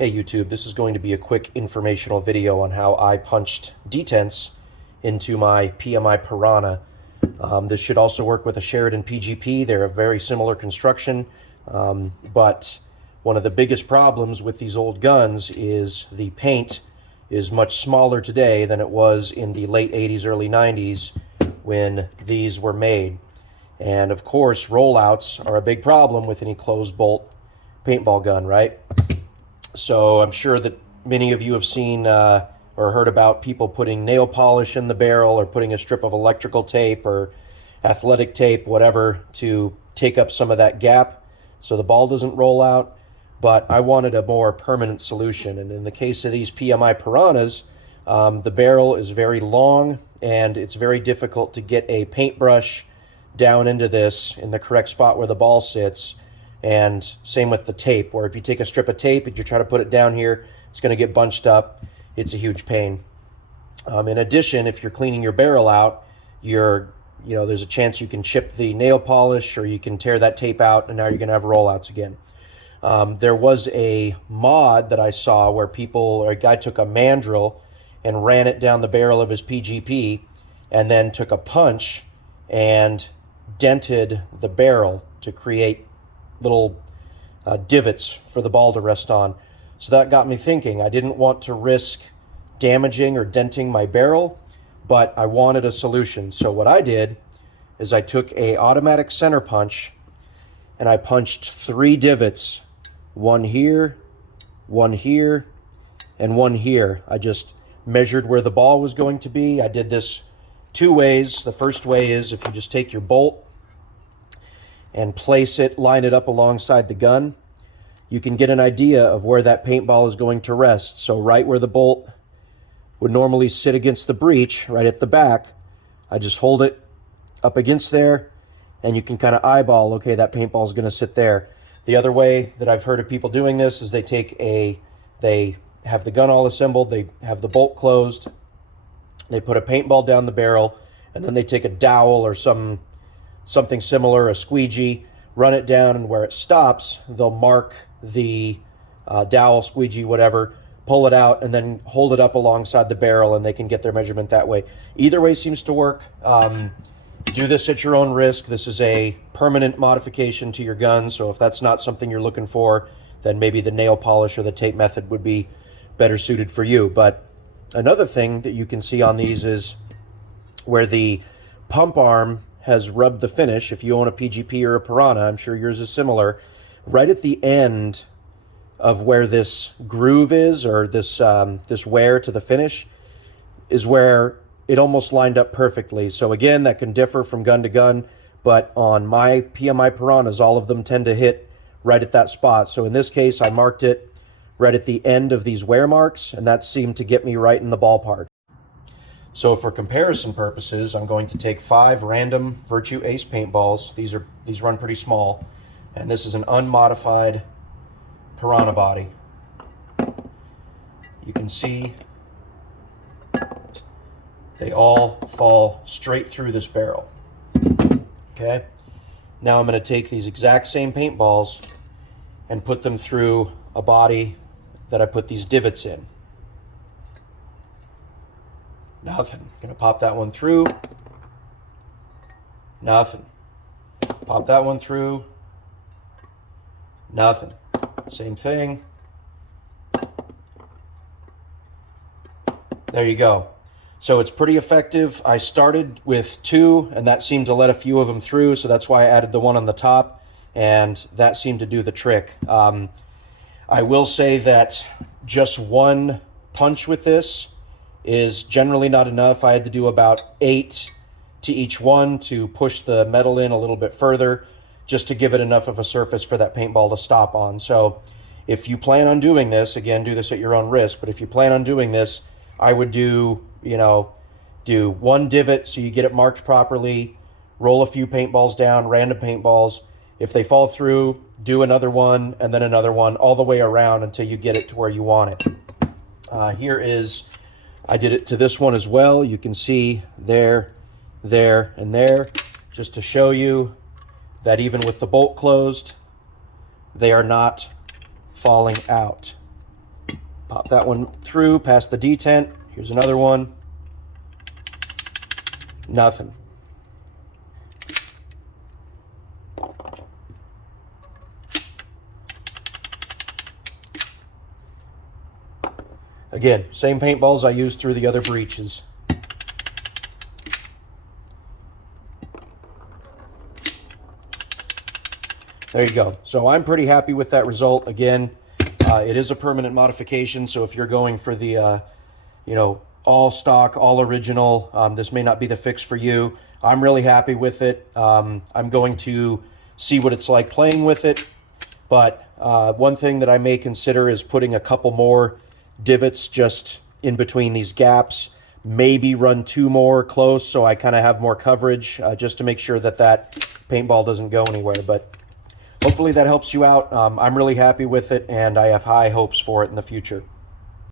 Hey YouTube, this is going to be a quick informational video on how I punched detents into my PMI Pirahna. This should also work with a Sheridan PGP. They're a very similar construction, but one of the biggest problems with these old guns is the paint is much smaller today than it was in the late 80s, early 90s when these were made. And of course, rollouts are a big problem with any closed bolt paintball gun, right? So I'm sure that many of you have seen or heard about people putting nail polish in the barrel or putting a strip of electrical tape or athletic tape, whatever, to take up some of that gap so the ball doesn't roll out. But I wanted a more permanent solution. And in the case of these PMI Pirahnas, the barrel is very long and it's very difficult to get a paintbrush down into this in the correct spot where the ball sits. And same with the tape, where if you take a strip of tape and you try to put it down here, it's going to get bunched up. It's a huge pain. In addition, if you're cleaning your barrel out, there's a chance you can chip the nail polish or you can tear that tape out, and now you're going to have rollouts again. There was a mod that I saw where a guy took a mandrel and ran it down the barrel of his PGP and then took a punch and dented the barrel to create little divots for the ball to rest on. So that got me thinking. I didn't want to risk damaging or denting my barrel, but I wanted a solution. So what I did is I took a automatic center punch and I punched 3 divots, one here, and one here. I just measured where the ball was going to be. I did this 2 ways. The first way is if you just take your bolt and line it up alongside the gun, you can get an idea of where that paintball is going to rest. So right where the bolt would normally sit against the breech, right at the back, I just hold it up against there, and you can kind of eyeball, okay, that paintball is going to sit there. The other way that I've heard of people doing this is they have the gun all assembled, they have the bolt closed, they put a paintball down the barrel, and then they take a dowel or something similar, a squeegee, run it down, and where it stops, they'll mark the dowel, squeegee, whatever, pull it out, and then hold it up alongside the barrel, and they can get their measurement that way. Either way seems to work. Do this at your own risk. This is a permanent modification to your gun, so if that's not something you're looking for, then maybe the nail polish or the tape method would be better suited for you. But another thing that you can see on these is where the pump arm has rubbed the finish. If you own a PGP or a Pirahna, I'm sure yours is similar. Right at the end of where this groove is, or this wear to the finish, is where it almost lined up perfectly. So again, that can differ from gun to gun, but on my PMI Pirahnas, all of them tend to hit right at that spot. So in this case, I marked it right at the end of these wear marks, and that seemed to get me right in the ballpark. So for comparison purposes, I'm going to take 5 random Virtue Ace paintballs. These run pretty small, and this is an unmodified Pirahna body. You can see they all fall straight through this barrel. Okay, now I'm going to take these exact same paintballs and put them through a body that I put these divots in. Nothing. Gonna pop that one through. Nothing. Pop that one through. Nothing. Same thing. There you go. So it's pretty effective. I started with 2, and that seemed to let a few of them through, so that's why I added the one on the top, and that seemed to do the trick. I will say that just one punch with this is generally not enough. I had to do about 8 to each one to push the metal in a little bit further, just to give it enough of a surface for that paintball to stop on. So if you plan on doing this, again, do this at your own risk, but if you plan on doing this, I would do 1 divot so you get it marked properly, roll a few paintballs down, random paintballs. If they fall through, do another one, and then another one, all the way around until you get it to where you want it. I did it to this one as well. You can see there, and there, just to show you that even with the bolt closed, they are not falling out. Pop that one through, past the detent. Here's another one. Nothing. Again, same paintballs I used through the other breaches. There you go. So I'm pretty happy with that result. Again, it is a permanent modification, so if you're going for the, you know, all stock, all original, this may not be the fix for you. I'm really happy with it. I'm going to see what it's like playing with it, but one thing that I may consider is putting a couple more divots just in between these gaps, maybe run 2 more close so I kind of have more coverage, just to make sure that that paintball doesn't go anywhere. But hopefully that helps you out. I'm really happy with it, and I have high hopes for it in the future.